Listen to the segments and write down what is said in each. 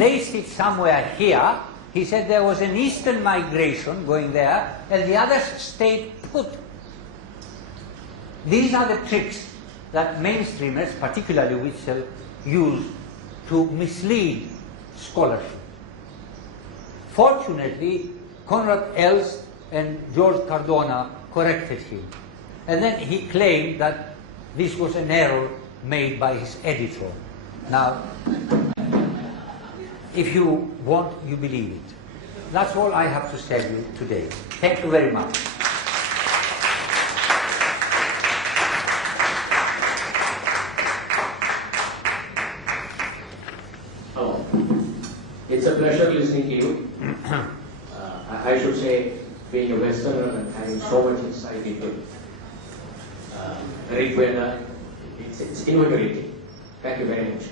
placed it somewhere here. He said there was an eastern migration going there, and the others stayed put. These are the tricks that mainstreamers, particularly Witzel, use to mislead scholarship. Fortunately, Conrad Elst and George Cardona corrected him. And then he claimed that this was an error made by his editor. Now, if you want, you believe it. That's all I have to tell you today. Thank you very much. Oh, it's a pleasure listening to you. I should say, being a Westerner and having so much insight into Rigved, it's invigorating. Thank you very much.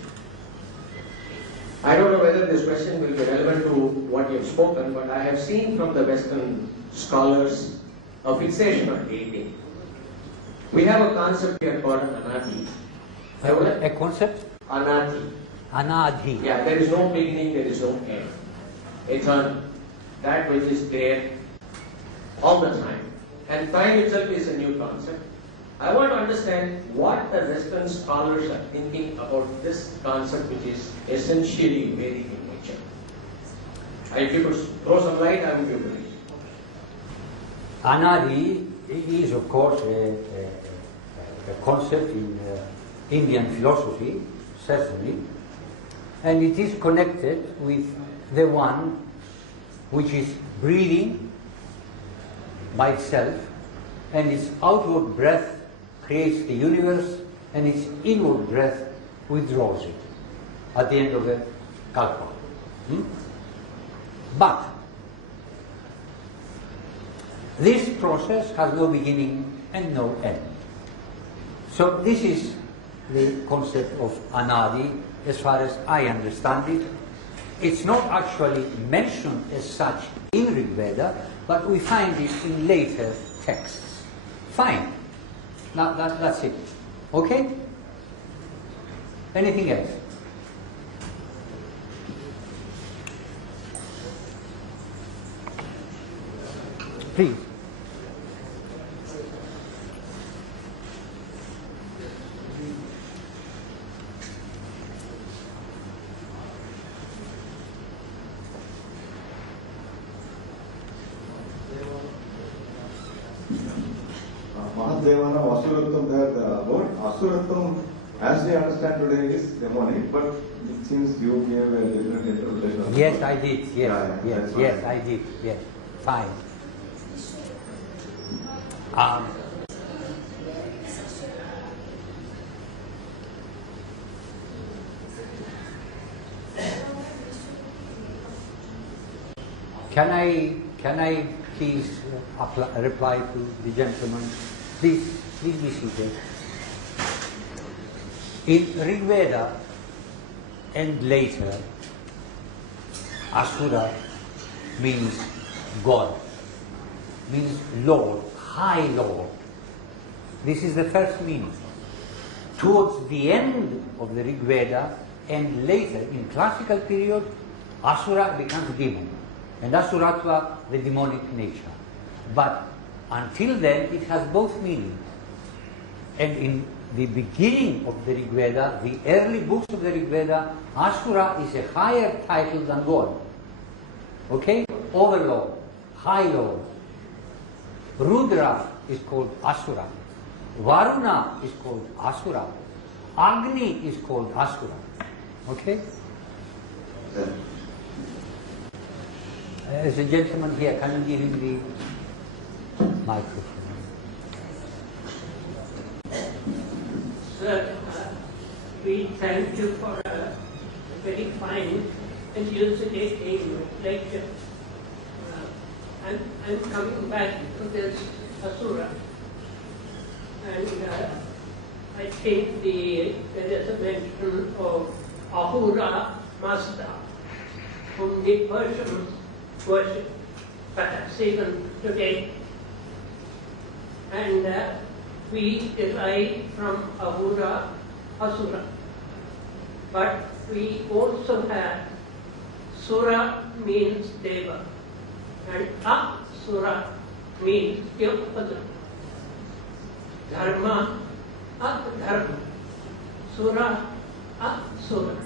I don't know whether this question will be relevant to what you have spoken, but I have seen from the Western scholars a fixation on dating. We have a concept here called anati. A concept? Anati. Anadi. Yeah, there is no beginning, there is no end. It's on that which is there all the time. And time itself is a new concept. I want to understand what the Western scholars are thinking about this concept, which is essentially Vedic in nature. If you could throw some light, I would be pleased. Anadi is, of course, a concept in Indian philosophy, certainly, and it is connected with the one which is breathing by itself, and its outward breath creates the universe, and its inward breath withdraws it at the end of the kalpa. But this process has no beginning and no end. So this is the concept of anadi as far as I understand it. It's not actually mentioned as such in Rigved, but we find it in later texts. Fine. Now that's it. Okay? Anything else? Please. Mahadevana Vasurattam, the word Asurattam, as we understand today, is demonic, but it seems you gave a different interpretation. Yes, I did. Yes, yes, I did. Yes, fine. Can I please reply to the gentleman? Please be seated. In Rigved and later, Asura means God, means Lord, High Lord. This is the first meaning. Towards the end of the Rigved and later, in classical period, Asura becomes demon, and Asuratva, the demonic nature. But until then, it has both meanings. And in the beginning of the Rigved, the early books of the Rigved, Asura is a higher title than God. Okay? Overlord, High Lord. Rudra is called Asura. Varuna is called Asura. Agni is called Asura. Okay? There's a gentleman here. Can you give him the microphone? Sir, we thank you for a very fine and elucidating lecture. I'm coming back to this Asura, and I think there is a mention of Ahura Mazda, whom the Persians worship, perhaps even today. And we derive from Ahura Asura. But we also have Sura means Deva, and Asura means the opposite. Dharma, Adharma. Sura, Asura.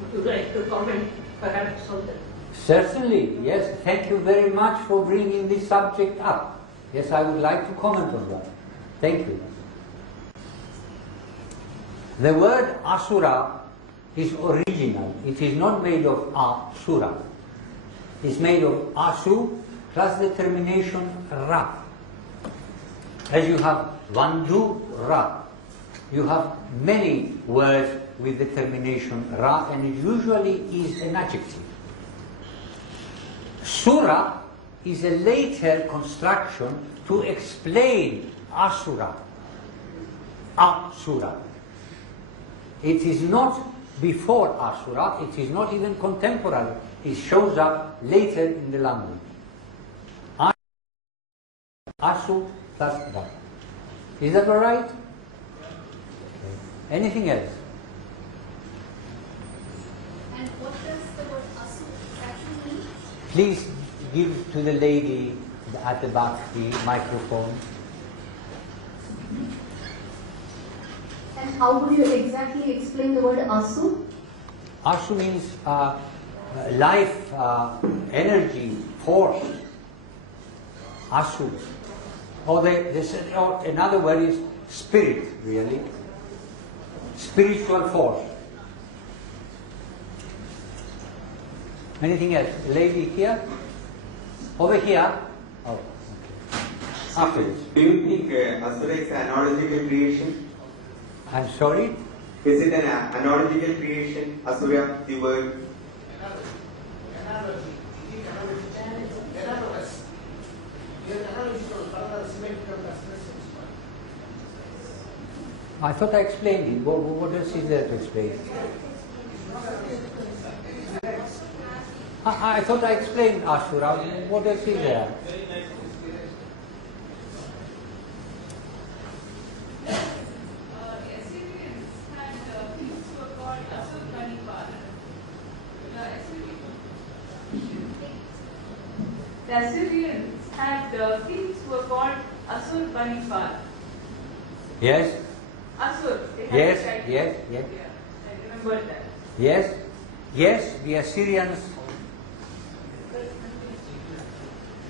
Would you like to comment perhaps on that? Certainly, yes. Thank you very much for bringing this subject up. Yes, I would like to comment on that. Thank you. The word Asura is original. It is not made of Asura. It's made of Asu plus the termination Ra. As you have Vandu Ra, you have many words with the termination Ra, and it usually is an adjective. Sura is a later construction to explain Asura. Asura. It is not before Asura, it is not even contemporary. It shows up later in the language. Asu plus Ra. Is that all right? Anything else? And what does the word Asu actually mean? Please give to the lady at the back the microphone. And how would you exactly explain the word Asu? Asu means life, energy, force. Asu. Or another word is spirit, really. Spiritual force. Anything else? Lady here? Over here? Oh, okay. After this. Do you think Asura is an analogical creation? I'm sorry? Is it an analogical creation, Asura, the word? I thought I explained it. What else is there to explain? I thought I explained Asura. What else is there? The Assyrians had kings who were called Assur-bani-pal. Yes? Assur. They had Yes, a title. yes, yes. Yeah, I remember that. Yes? Yes, the Assyrians.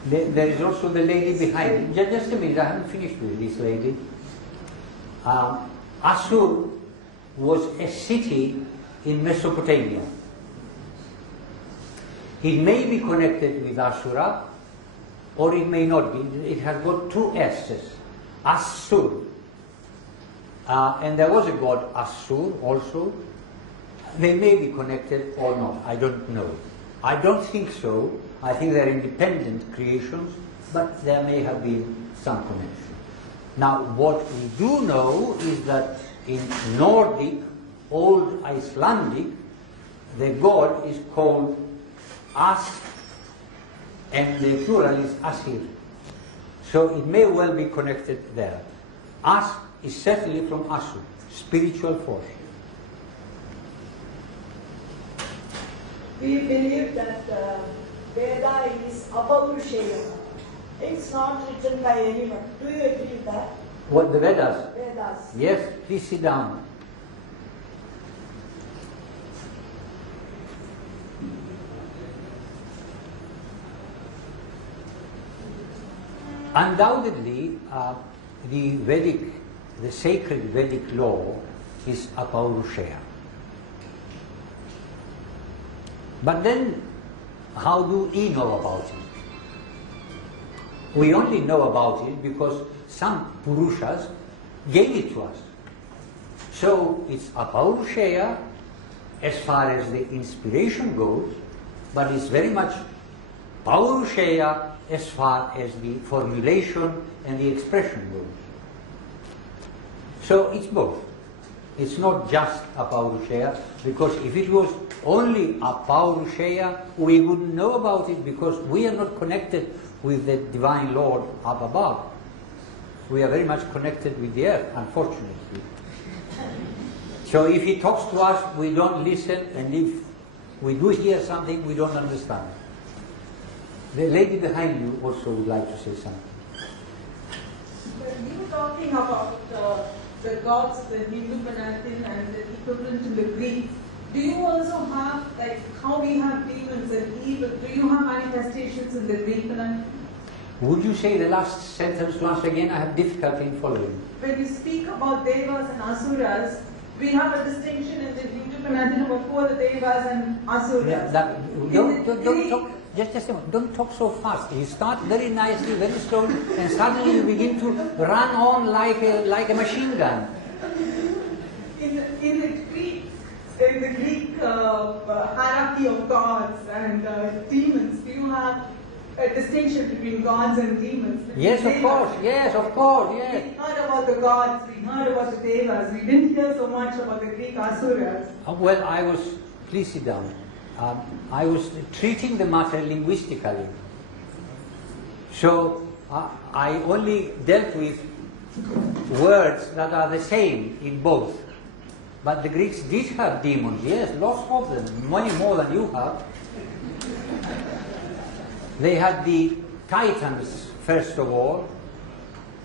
There is also the lady behind. Just a minute, I haven't finished with this lady. Assur was a city in Mesopotamia. It may be connected with Asura, or it may not be. It has got two S's. Assur. And there was a god Assur also. They may be connected or not. I don't know. I don't think so. I think they're independent creations, but there may have been some connection. Now, what we do know is that in Nordic, Old Icelandic, the god is called As, and the plural is Asir. So it may well be connected there. As is certainly from Asu, spiritual force. We believe that Veda is Apaurushaya. It's not written by anyone. Do you agree with that? What, the Vedas? Vedas. Yes, please sit down. Undoubtedly, the sacred Vedic law is Apaurushaya. But then, how do we know about it? We only know about it because some Purushas gave it to us. So it's Apaurushaya as far as the inspiration goes, but it's very much Paurushaya as far as the formulation and the expression goes. So it's both. It's not just a Paurushaya, because if it was only a Paurushaya, we wouldn't know about it because we are not connected with the Divine Lord up above. We are very much connected with the earth, unfortunately. So if he talks to us, we don't listen, and if We do hear something we don't understand. The lady behind you also would like to say something. When you were talking about the gods, the Hindu pantheon and the equivalent in the Greek, do you also have, like how we have demons and evil, do you have manifestations in the Greek pantheon? Would you say the last sentence once again? I have difficulty in following. When you speak about devas and asuras, we have a distinction in the Hindu pantheon of who are the devas and asuras. Don't talk. Just a second. Don't talk so fast. You start very nicely, very slowly, and suddenly you begin to run on like a machine gun. In the Greek hierarchy of gods and demons, do you have a distinction between gods and demons? Yes, of course. Yes, of course. Yes. We heard about the gods, we heard about the devas, we didn't hear so much about the Greek asuras. Well, I was. Please sit down. I was treating the matter linguistically. So I only dealt with words that are the same in both. But the Greeks did have demons, yes, lots of them, many more than you have. They had the Titans, first of all,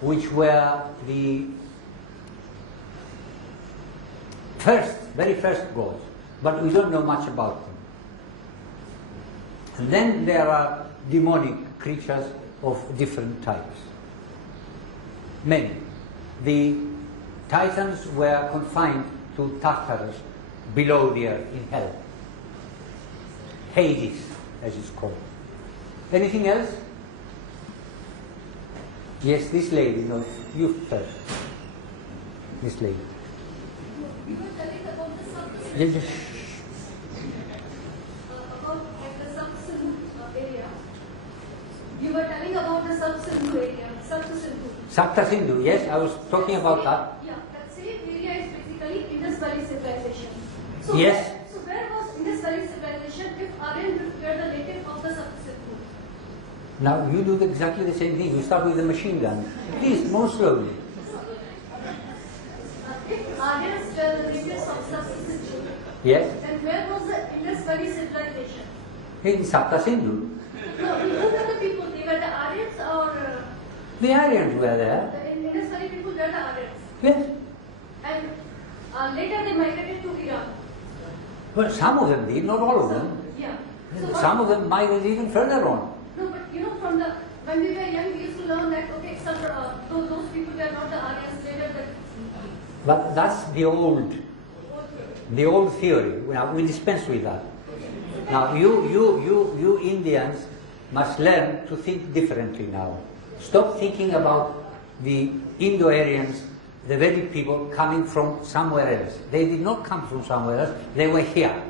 which were the very first gods, but we don't know much about them. And then there are demonic creatures of different types. Many. The Titans were confined to Tartarus, below the earth, in hell. Hades, as it's called. Anything else? Yes, this lady. No, you first. This lady. You were telling about the substance. Yes. About the substance area. You were telling about the substance area. Saptasindhu, yes, I was talking about that. Yeah, that same area is basically Indus Valley civilization. So Yes. So where was Indus Valley civilization if Aryan were the native of the Saptasindhu? Now you do exactly the same thing. You start with the machine gun. Please, more slowly. If Aryans were the natives of Saptasindhu, Yes. then where was the Indus Valley civilization? In Saptasindhu. No, who were the people? They were the Aryans or The Aryans were there. the Indus Valley people were the Aryans? Yes. And later they migrated to Iran. Well, some of them did, not all of them. Yeah. Some of them migrated even further on. No, but you know, when we were young, we used to learn that okay, those people were not the Aryans, they were the. But that's the old theory. We dispense with that. Now you Indians must learn to think differently now. Stop thinking about the Indo-Aryans, the Vedic people coming from somewhere else. They did not come from somewhere else, they were here.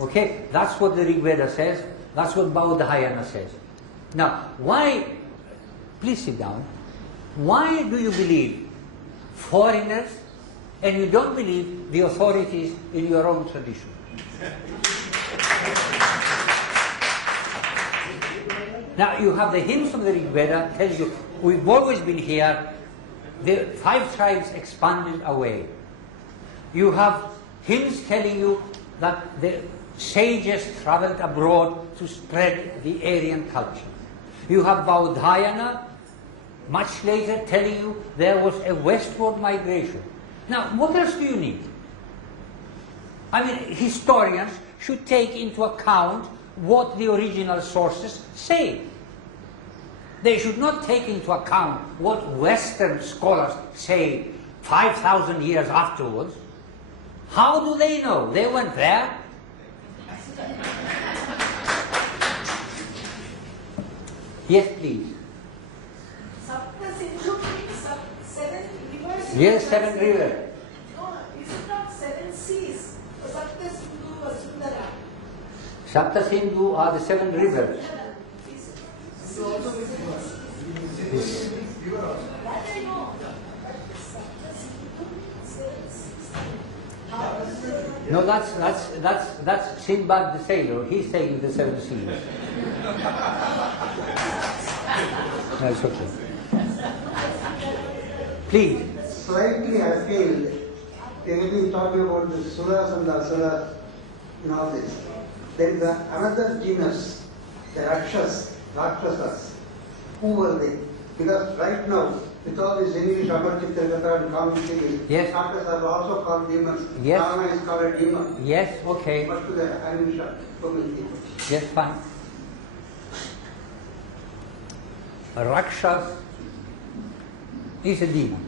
Okay? That's what the Rigved says, that's what Baudhayana says. Now, why, please sit down, why do you believe foreigners and you don't believe the authorities in your own tradition? Now you have the hymns of the Rigved tells you, we've always been here, the 5 tribes expanded away. You have hymns telling you that the sages traveled abroad to spread the Aryan culture. You have Baudhayana, much later, telling you there was a westward migration. Now, what else do you need? I mean, historians should take into account what the original sources say. They should not take into account what Western scholars say 5,000 years afterwards. How do they know? They weren't there. Yes, please. Saptasindhu means 7 rivers. Yes, 7 rivers. No, is it not 7 seas? Saptasindhu was Sundara. Saptasindhu are the 7 rivers. That I know. But Saptasindhu means 7 seas. No, that's Sinbad the sailor. He's saying the 7 seas. That's okay. Please. Slightly afield, can you talk about the Suras and the Asuras in all this? There is another genus, the Rakshasas. Who were they? Because right now, with all this English Amarchitra and commentary, yes. Rakshasas are also called demons. Yes. Ravana is called a demon. Yes, okay. But to the Animisha, so many people. Yes, fine. A Rakshas is a demon.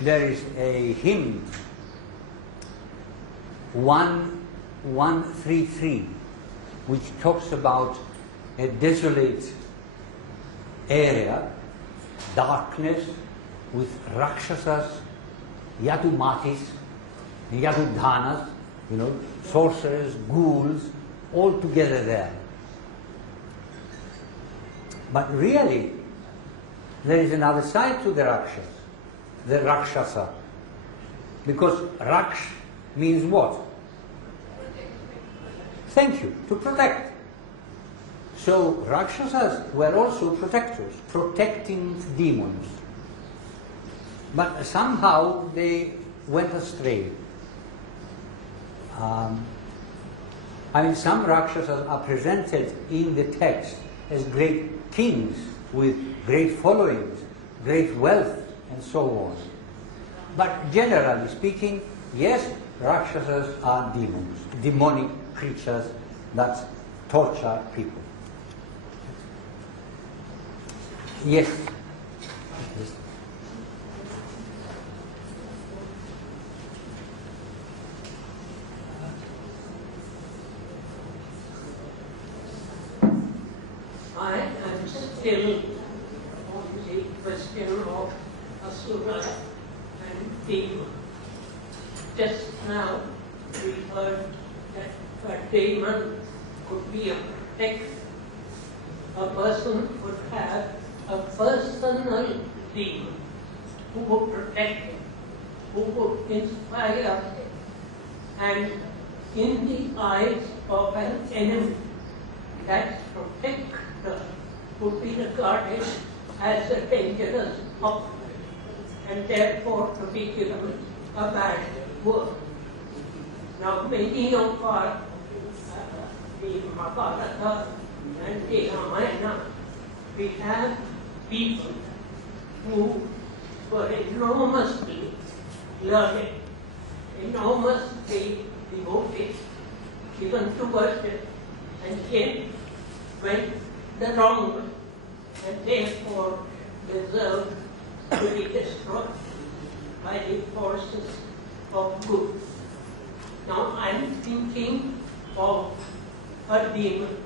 There is a hymn 133 which talks about a desolate area, darkness, with Rakshasas, Yadumatis, Yadudhanas, sorcerers, ghouls, all together there. But really, there is another side to the Rakshasa. Because Raksh means what? Thank you, to protect. So Rakshasas were also protectors, protecting demons. But somehow they went astray. Some Rakshasas are presented in the text as great kings with great followings, great wealth, and so on. But generally speaking, yes, Rakshasas are demons, demonic creatures that torture people. Yes. I am still on the question of Asura and demon. Just now we heard that a demon could be a protector. A person could have a personal demon who would protect him, who would inspire him, and in the eyes of an enemy, that protector would be regarded as a dangerous object and therefore to be given a bad word. Now many of our the Mahabharata and the Ramayana, we have people who were enormously learned, enormously devoted, given to worship, and yet went the wrong way, and therefore deserved to be destroyed by the forces of good. Now I'm thinking of a demon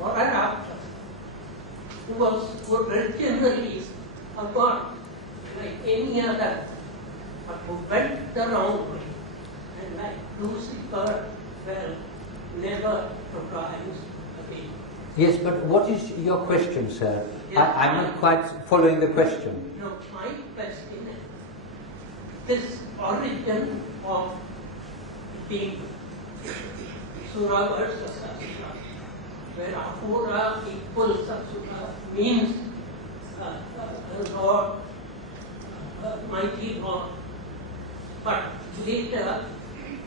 or a raptor who was originally a god like any other, but who went the wrong way, and like Lucifer fell never to rise again. Yes, but what is your question, sir? Yes. I'm not quite following the question. No, my question is, this origin of the Sura versus Asura, where Ahura equals Asura, means Lord, mighty Lord. But later, in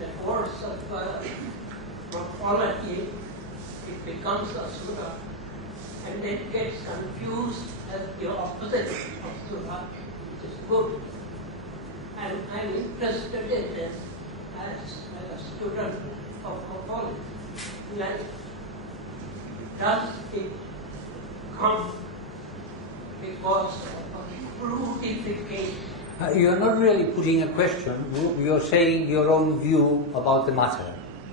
the course of morphology, it becomes Asura, and then gets confused as the opposite of Sura, which is good. And I'm interested in this as a student of morphology. Like, does it come because of a crudification? You're not really putting a question, you're saying your own view about the matter.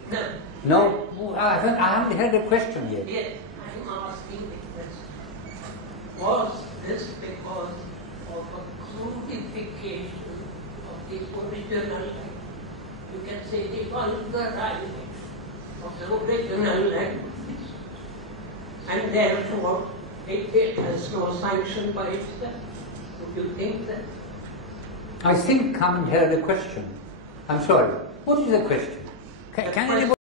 No. No? I haven't heard the question yet. Yes, I'm asking the question. Was this because of a crudification of the original language? You can say the vulgarizing of the original language. And therefore, it has no sanction by itself. Do you think that? I think I haven't heard the question. I'm sorry. What is the question? Can anybody